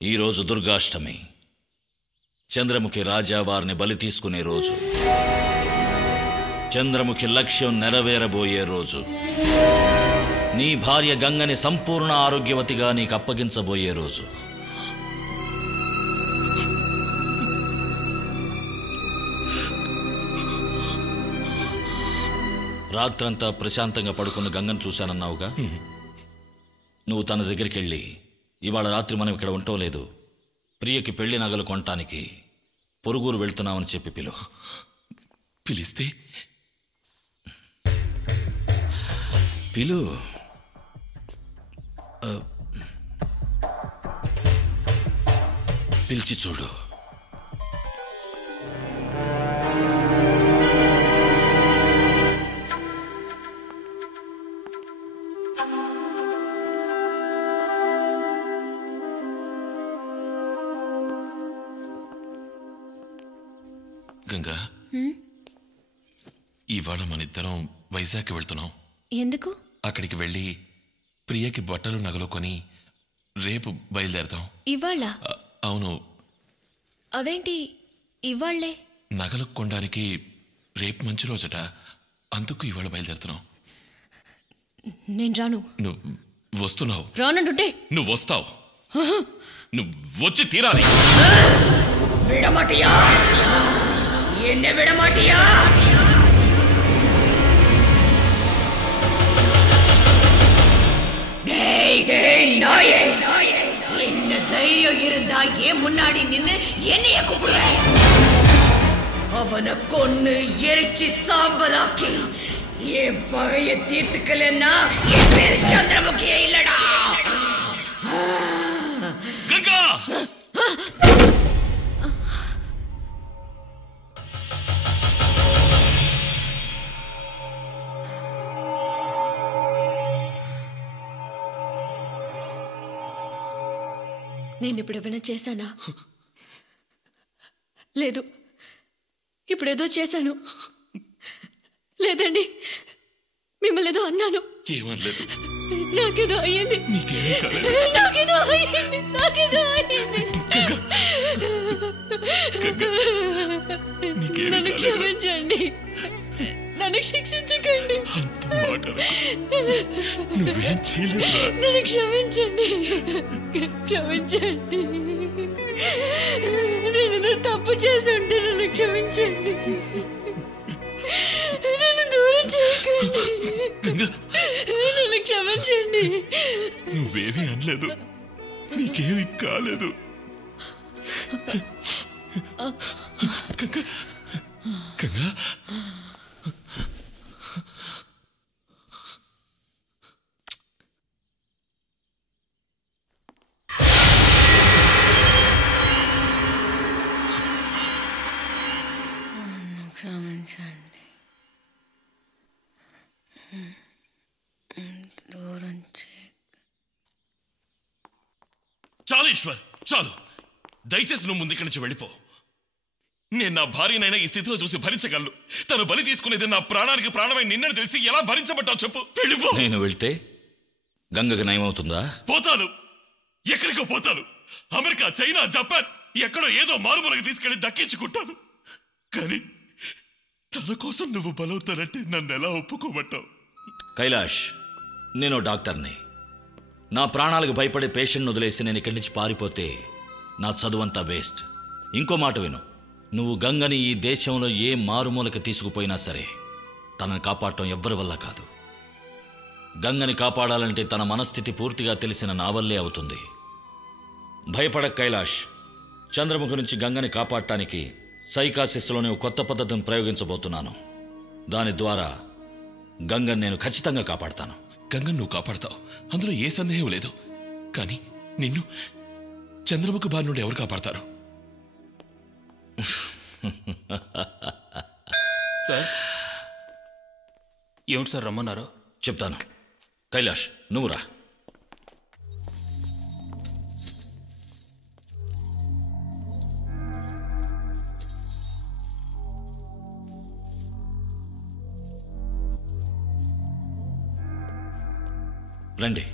ఈరోజు దుర్గాష్టమి. చంద్రముఖి రాజా వారిని బలి తీసుకునే రోజు. చంద్రముఖి లక్ష్యం నెరవేరబోయే రోజు. నీ భార్య గంగని సంపూర్ణ ఆరోగ్యవతిగా నీకు అప్పగించబోయే రోజు. రాత్రంతా ప్రశాంతంగా పడుకున్న గంగను చూశానన్నావుగా. నువ్వు తన దగ్గరికి వెళ్ళి, ఇవాళ రాత్రి మనం ఇక్కడ ఉండటం లేదు, ప్రియకి పెళ్లి నగలు కొనటానికి పొరుగురు వెళ్తున్నామని చెప్పి పిలిస్తే పిలు. పిలిచి చూడు. గంగా, ఇవాళ మనిద్దరం వైజాగ్ వెళ్తున్నాం. ఎందుకు? అక్కడికి వెళ్ళి ప్రియకి బట్టలు నగలు కొని రేపు బయలుదేరతాం. ఇవాళ? అవును. అదేంటి ఇవాళ్లే? నగలు కొనడానికి రేపు మంచి రోజట, అందుకు ఇవాళ బయలుదేరుతున్నాం. నేను రాను. నువ్వు వస్తున్నావు. రానంటుంటే నువ్వు వస్తావు. నువ్వు వచ్చి తీరాలి. విడమటియా, ఎన్నే విడమటియా. என்ன தைரியம் இருந்தா ஏன் முன்னாடி நின்னு என்னைய கூப்பிடுவ? அவனை கொன்னு எரிச்சு சாம்பலாக்கி என் பகைய தீர்த்துக்கலன்னா என் பேரு சந்திரமுகியே இல்லடா. గంగా, నేను ఇప్పుడు ఏమైనా చేశానా? లేదు. ఇప్పుడేదో చేశాను. లేదండి, మిమ్మల్ని ఏదో అన్నాను. ఏమనలేదు. నాకేదో అయ్యింది. నాకేదో అయ్యింది. నాకేదో అయ్యింది. నన్ను క్షమించండి. నన్ను శిక్షించకండి. నన్ను క్షమించండి. క్షమించండి. నేను తప్పు చేసి ఉంటే నన్ను క్షమించండి. నన్ను దూరం చేయకండి. నన్ను క్షమించండి. నువ్వేమీ అనలేదు, నీకేమీ కాలేదు. గంగా, క్షమించండి. దూరం చాలు ఈశ్వర్, చాలు. దయచేసి నువ్వు ముందుకి నుంచి వెళ్ళిపో. నేను నా భార్యనైనా ఈ స్థితిలో చూసి భరించగలను. తను బలి తీసుకునేది నా ప్రాణానికి ప్రాణమై నిన్నని తెలిసి ఎలా భరించబట్టావు చెప్పు. వెళ్ళిపో. నేను వెళ్తే గంగకు నయమవుతుందా? పోతాను. ఎక్కడికో పోతాను. అమెరికా, చైనా, జపాన్, ఎక్కడో ఏదో మారుమూలకి తీసుకెళ్లి దక్కించుకుంటాను. కానీ తన కోసం నువ్వు బలవుతానంటే నన్ను ఎలా ఒప్పుకోబట్టావు? కైలాష్, నేను డాక్టర్ని. నా ప్రాణాలకు భయపడే పేషెంట్ను వదిలేసి నేను ఇక్కడి నుంచి పారిపోతే నా చదువంతా వేస్ట్. ఇంకో మాట విను. నువ్వు గంగని ఈ దేశంలో ఏ మారుమూలకి తీసుకుపోయినా సరే తనని కాపాడటం ఎవ్వరి వల్ల కాదు. గంగని కాపాడాలంటే తన మనస్థితి పూర్తిగా తెలిసిన నా వల్లే అవుతుంది. భయపడక కైలాష్. చంద్రముఖి నుంచి గంగని కాపాడటానికి సైకాసిస్లోని కొత్త పద్ధతిని ప్రయోగించబోతున్నాను. దాని ద్వారా గంగని నేను ఖచ్చితంగా కాపాడతాను. గంగను నువ్వు కాపాడతావు, అందులో ఏ సందేహం లేదు. కానీ నిన్ను చంద్రముఖి బారి నుండి ఎవరు కాపాడతారు? సార్, ఏమిటి సార్ రమ్మన్నారు? చెప్తాను. కైలాష్, నువ్వు రా. రండి.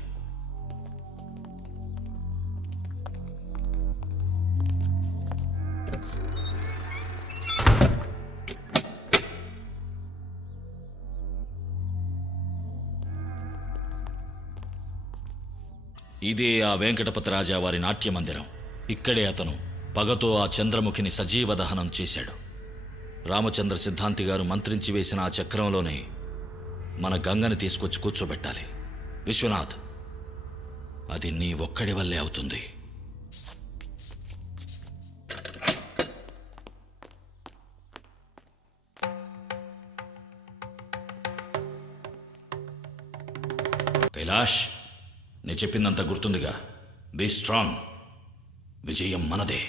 ఇదే ఆ వెంకటపతి రాజా వారి నాట్య మందిరం. ఇక్కడే అతను పగతో ఆ చంద్రముఖిని సజీవ దహనం చేశాడు. రామచంద్ర సిద్ధాంతి గారు మంత్రించి వేసిన ఆ చక్రంలోనే మన గంగని తీసుకొచ్చి కూర్చోబెట్టాలి. విశ్వనాథ్, అది నీ ఒక్కడి వల్లే అవుతుంది. కైలాష్, నేను చెప్పిందంత గుర్తుందిగా? Be strong. విజయం మనదే.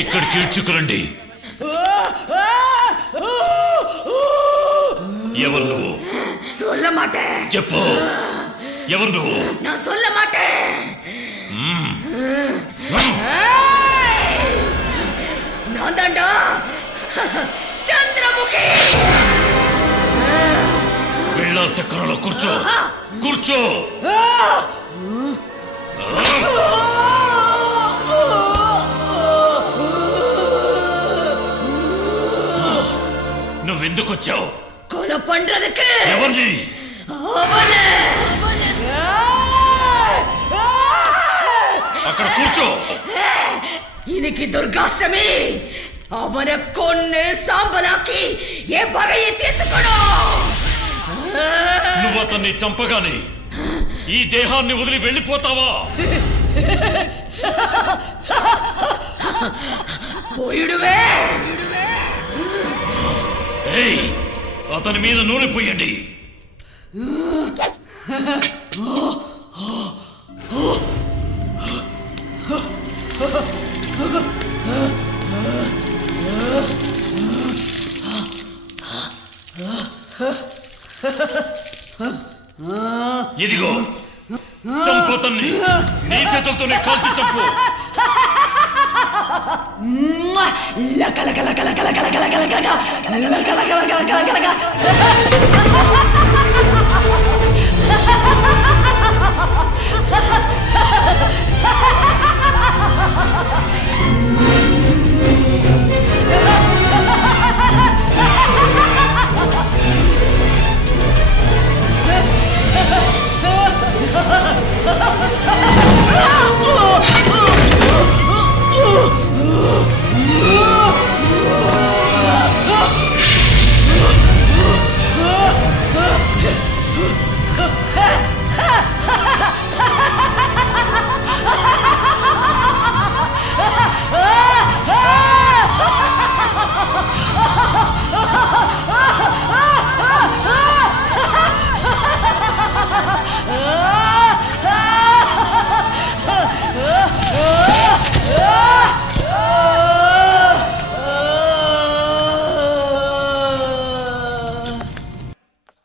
ఇక్కడికి ఇడ్చుకురండి. ఎవరు నువ్వు? சொல்ல மாட்டேன். చెప్పు, ఎవరు నువ్వు? நான் சொல்ல மாட்டேன். நான் தாண்டா చంద్రముఖి. వెళ్ళ చక్రంలో కూర్చో, కూర్చో. నువ్వెందుకు వచ్చావు? కొల పండ్రదుకు. ఎవరిని? అవనే. అక్కడ కూర్చో. இன்னைக்கு దుర్గాష్టమి. அவனை கொன்னு சாம்பலாக்கி ఏ పగயை తీర్చుకోను. నువ్వు అతన్ని చంపగానే ఈ దేహాన్ని వదిలి వెళ్ళిపోతావా? పోయిడువే. ఏయ్, అతని మీద నూనె పోయండి. ఇదిగో చంపుతన్ని నీ చేతులతోనే కాల్చి చంపు. లక లక లక లక లక లక లక లక లక లక లక లక.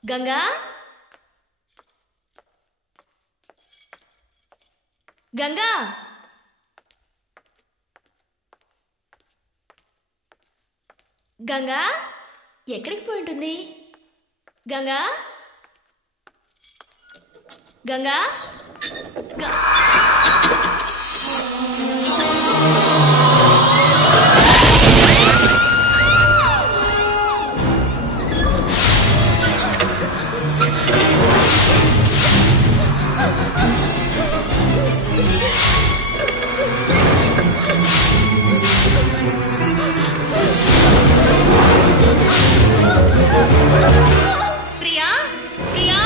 గంగా, గంగా, గంగా ఎక్కడికి పోయి ఉంటుంది? గంగా, గంగా ప్రియా ప్రియా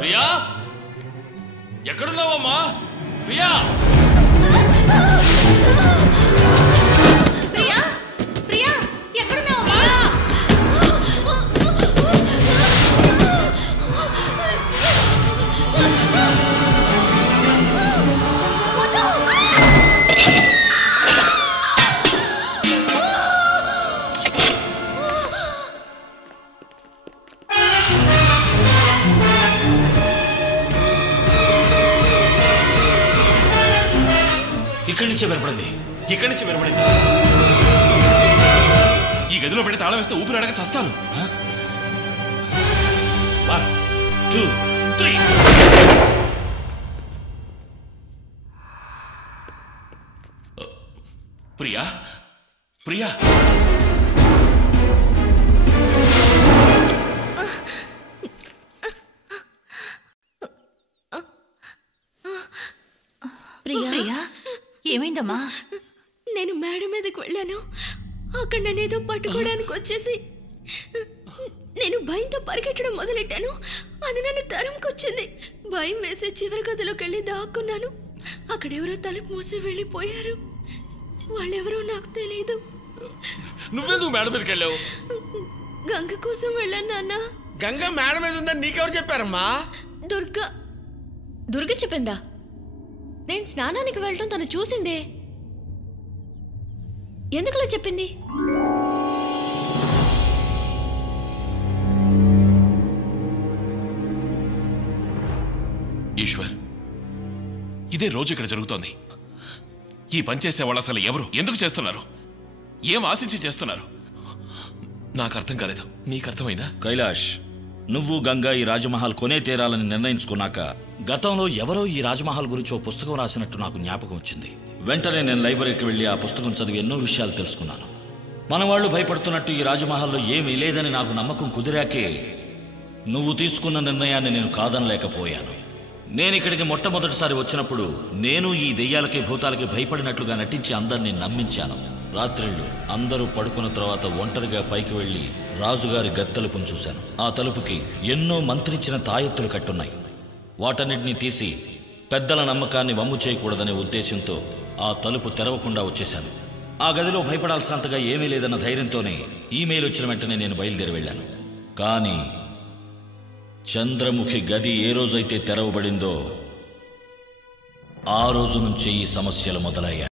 ప్రియా ఎక్కడున్నావమ్మా? ప్రియా ప్రియా ప్రియా ఎక్కడున్నావమ్మా? ఇక్కడి నుంచే వినపడింది. ఇక్కడి నుంచి వినబడింది. ఈ గదిలో పెట్టి తాళం వేస్తే ఊపిరి అడగ చస్తాను. 1 2 3 ప్రియా ప్రియా ప్రియా ఏమైందమ్మా? నేను మేడ మీదకి వెళ్ళాను. అక్కడ నేనేదో పట్టుకోవడానికి వచ్చింది. నేను భయంతో పరిగెట్టడం మొదలెట్టాను. అది నన్ను తరంకొచ్చింది. భయం వేసే చివరి గదిలోకి వెళ్ళి దాక్కున్నాను. అక్కడెవరో తలుపు మూసి వెళ్ళిపోయారు. వాళ్ళెవరో నాకు తెలియదు. నువ్వెందుకు మేడ మీదకి వెళ్ళావు? గంగ కోసం వెళ్ళాను నాన్న. గంగ మేడ మీద ఉందని నీకెవరు చెప్పారమ్మా? దుర్గ చెప్పిందా? నేను స్నానానికి వెళ్ళటం తను చూసిందే. ఎందుకలా చెప్పింది? ఈశ్వర్, ఇదే రోజు ఇక్కడ జరుగుతోంది. ఈ పని చేసే వాళ్ళు అసలు ఎవరు, ఎందుకు చేస్తున్నారు, ఏం ఆశించి చేస్తున్నారు? నాకు అర్థం కాలేదు. నీకు అర్థమైందా? కైలాష్, నువ్వు గంగా ఈ రాజమహల్ కొనే తీరాలని నిర్ణయించుకున్నాక గతంలో ఎవరో ఈ రాజమహల్ గురించి ఓ పుస్తకం రాసినట్టు నాకు జ్ఞాపకం వచ్చింది. వెంటనే నేను లైబ్రరీకి వెళ్ళి ఆ పుస్తకం చదివి ఎన్నో విషయాలు తెలుసుకున్నాను. మన వాళ్ళు భయపడుతున్నట్టు ఈ రాజమహల్లో ఏమీ లేదని నాకు నమ్మకం కుదిరాకే నువ్వు తీసుకున్న నిర్ణయాన్ని నేను కాదనలేకపోయాను. నేను ఇక్కడికి మొట్టమొదటిసారి వచ్చినప్పుడు నేను ఈ దెయ్యాలకి భూతాలకి భయపడినట్లుగా నటించి అందరినీ నమ్మించాను. రాత్రిళ్ళు అందరూ పడుకున్న తర్వాత ఒంటరిగా పైకి వెళ్ళి రాజుగారి గత్తలుపును చూశాను. ఆ తలుపుకి ఎన్నో మంత్రించిన తాయెత్తులు కట్టున్నాయి. వాటన్నిటినీ తీసి పెద్దల నమ్మకాన్ని వమ్ము చేయకూడదనే ఉద్దేశంతో ఆ తలుపు తెరవకుండా వచ్చేశాను. ఆ గదిలో భయపడాల్సినంతగా ఏమీ లేదన్న ధైర్యంతోనే ఈమెయిల్ వచ్చిన వెంటనే నేను బయలుదేరి వెళ్ళాను. కానీ చంద్రముఖి గది ఏ రోజైతే తెరవబడిందో ఆ రోజు నుంచి ఈ సమస్యలు మొదలయ్యాయి.